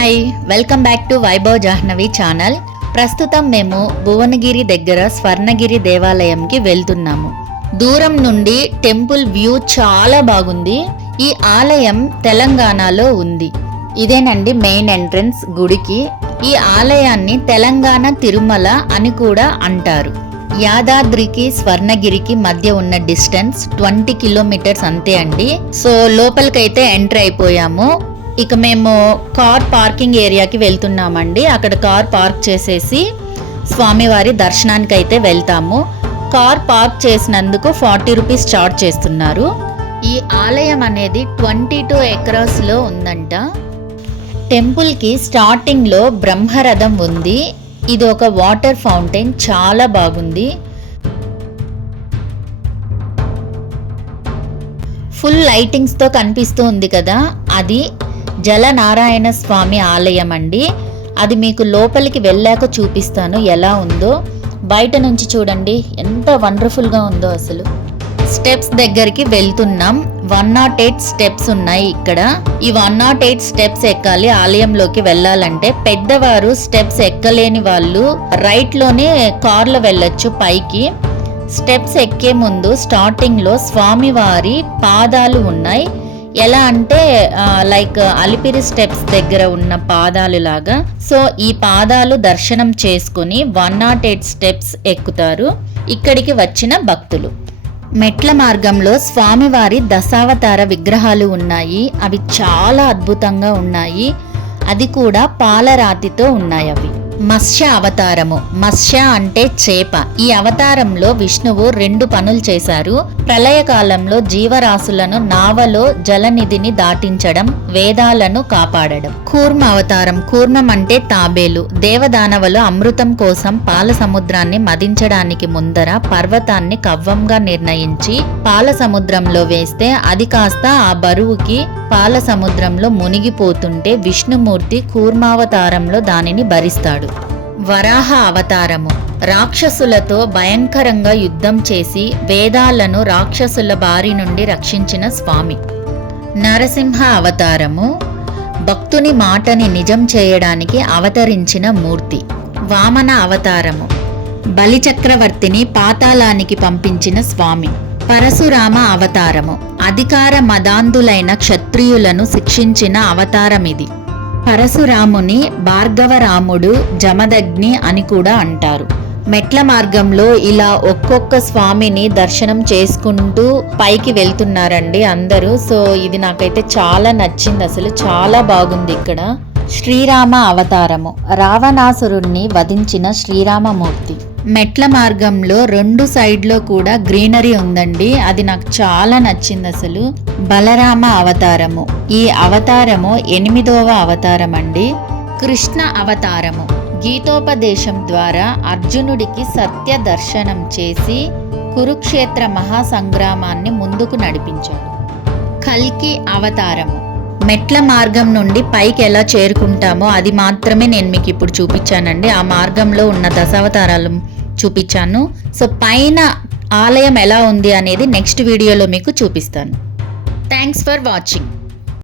Hi, welcome back to Vaibhav Jahnavi channel. ప్రస్తుతం మేము భువనగిరి దగ్గర స్వర్ణగిరి దేవాలయంకి వెళ్తున్నాము. దూరం నుండి టెంపుల్ వ్యూ చాలా బాగుంది. ఈ ఆలయం తెలంగాణలో ఉంది. ఇదేనండి మెయిన్ ఎంట్రన్స్ గుడికి. ఈ ఆలయాన్ని తెలంగాణ తిరుమల అని కూడా అంటారు. యాదాద్రికి స్వర్ణగిరికి మధ్య ఉన్న డిస్టెన్స్ 20 కిలోమీటర్స్ అంతే అండి. సో లోపలికైతే ఎంటర్ అయిపోయాము. ఇక మేము కార్ పార్కింగ్ ఏరియాకి వెళ్తున్నామండి. అక్కడ కార్ పార్క్ చేసేసి స్వామివారి దర్శనానికి అయితే వెళ్తాము. కార్ పార్క్ చేసినందుకు 40 రూపీస్ చార్జ్ చేస్తున్నారు. ఈ ఆలయం అనేది 22 ఎకరాస్లో ఉందంట. టెంపుల్కి స్టార్టింగ్లో బ్రహ్మరథం ఉంది. ఇది ఒక వాటర్ ఫౌంటైన్, చాలా బాగుంది. ఫుల్ లైటింగ్స్తో కనిపిస్తూ ఉంది కదా, అది జలనారాయణ స్వామి ఆలయం అండి. అది మీకు లోపలికి వెళ్ళాక చూపిస్తాను ఎలా ఉందో. బయట నుంచి చూడండి ఎంత వండర్ఫుల్గా ఉందో అసలు. స్టెప్స్ దగ్గరికి వెళ్తున్నాం. 108 స్టెప్స్ ఉన్నాయి ఇక్కడ. ఈ 108 స్టెప్స్ ఎక్కాలి ఆలయంలోకి వెళ్ళాలంటే. పెద్దవారు స్టెప్స్ ఎక్కలేని వాళ్ళు రైట్లోనే కార్లో వెళ్ళొచ్చు పైకి. స్టెప్స్ ఎక్కే ముందు స్టార్టింగ్లో స్వామివారి పాదాలు ఉన్నాయి. ఎలా అంటే లైక్ అలిపిరి స్టెప్స్ దగ్గర ఉన్న పాదాలు లాగా. సో ఈ పాదాలు దర్శనం చేసుకుని 108 స్టెప్స్ ఎక్కుతారు ఇక్కడికి వచ్చిన భక్తులు. మెట్ల మార్గంలో స్వామివారి దశావతార విగ్రహాలు ఉన్నాయి. అవి చాలా అద్భుతంగా ఉన్నాయి. అది కూడా పాలరాతితో ఉన్నాయి. అవి మత్స్య అవతారము. మత్స్య అంటే చేప. ఈ అవతారంలో విష్ణువు 2 పనులు చేశారు. ప్రళయకాలంలో జీవరాశులను నావలో జలనిధిని దాటించడం, వేదాలను కాపాడడం. కూర్మ అవతారం. కూర్మం అంటే తాబేలు. దేవదానవులు అమృతం కోసం పాల సముద్రాన్ని మదించడానికి ముందర పర్వతాన్ని కవ్వంగా నిర్ణయించి పాల సముద్రంలో వేస్తే అది కాస్త ఆ బరువుకి పాల సముద్రంలో మునిగిపోతుంటే విష్ణుమూర్తి కూర్మావతారంలో దానిని భరిస్తాడు. వరాహ అవతారము. రాక్షసులతో భయంకరంగా యుద్ధం చేసి వేదాలను రాక్షసుల బారి నుండి రక్షించిన స్వామి. నరసింహ అవతారము. భక్తుని మాటని నిజం చేయడానికి అవతరించిన మూర్తి. వామన అవతారము. బలిచక్రవర్తిని పాతాళానికి పంపించిన స్వామి. పరశురామ అవతారము. అధికార మదాంధులైన క్షత్రియులను శిక్షించిన అవతారమిది. పరశురాముని భార్గవరాముడు, జమదగ్ని అని కూడా అంటారు. మెట్ల మార్గంలో ఇలా ఒక్కొక్క స్వామిని దర్శనం చేసుకుంటూ పైకి వెళ్తున్నారండి అందరూ. సో ఇది నాకైతే చాలా నచ్చింది, అసలు చాలా బాగుంది ఇక్కడ. శ్రీరామ అవతారము. రావణాసురుణ్ణి వధించిన శ్రీరామమూర్తి. మెట్ల మార్గంలో 2 సైడ్లో కూడా గ్రీనరీ ఉందండి. అది నాకు చాలా నచ్చింది అసలు. బలరామ అవతారము. ఈ అవతారము 8వ అవతారం అండి. కృష్ణ అవతారము. గీతోపదేశం ద్వారా అర్జునుడికి సత్య దర్శనం చేసి కురుక్షేత్ర మహాసంగ్రామాన్ని ముందుకు నడిపించాడు. కల్కి అవతారము. మెట్ల మార్గం నుండి పైకి ఎలా చేరుకుంటామో అది మాత్రమే నేను మీకు ఇప్పుడు చూపించానండి. ఆ మార్గంలో ఉన్న దశావతారాలు చూపించాను. సో పైన ఆలయం ఎలా ఉంది అనేది నెక్స్ట్ వీడియోలో మీకు చూపిస్తాను. Thanks for watching.